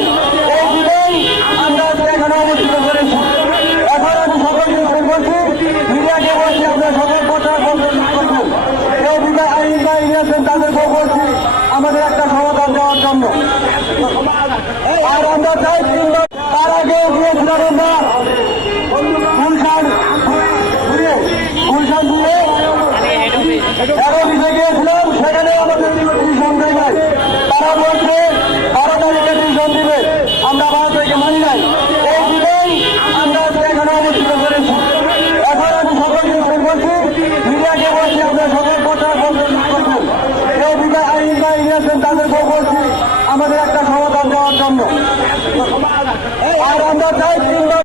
নাই। এই দিনেই আমরা এখানে অনুষ্ঠিত করেছি। এখন আমি সকলকে বলছি, মিডিয়াকে বলছি, আপনার সকল কথা করবেন। এই বিদায় আইন নিয়েছেন তাদেরকেও বলছি আমাদের একটা সমাধান দেওয়ার জন্য। আর আমরা চাই তার আগে গিয়েছিলাম আমরা গুলশান দিয়ে অফিসে গিয়েছিলাম, সেখানে আমাদের ডিসিশন দেয় নাই। তারা বলছে 12 তারিখে ডিসিশন দিবে, আমরা 12 তারিখে মানি নাই। এই দিনেই আমরা এখানে অনুষ্ঠিত করেছি। এখন আমি সকলকে বলছি, মিডিয়াকে বলছি, আপনার সকল কথা করবেন। এই বিদায় আইন নিয়েছেন তাদেরকেও বলছি আমাদের একটা সমাধান দেওয়ার জন্য। আর আমরা চাই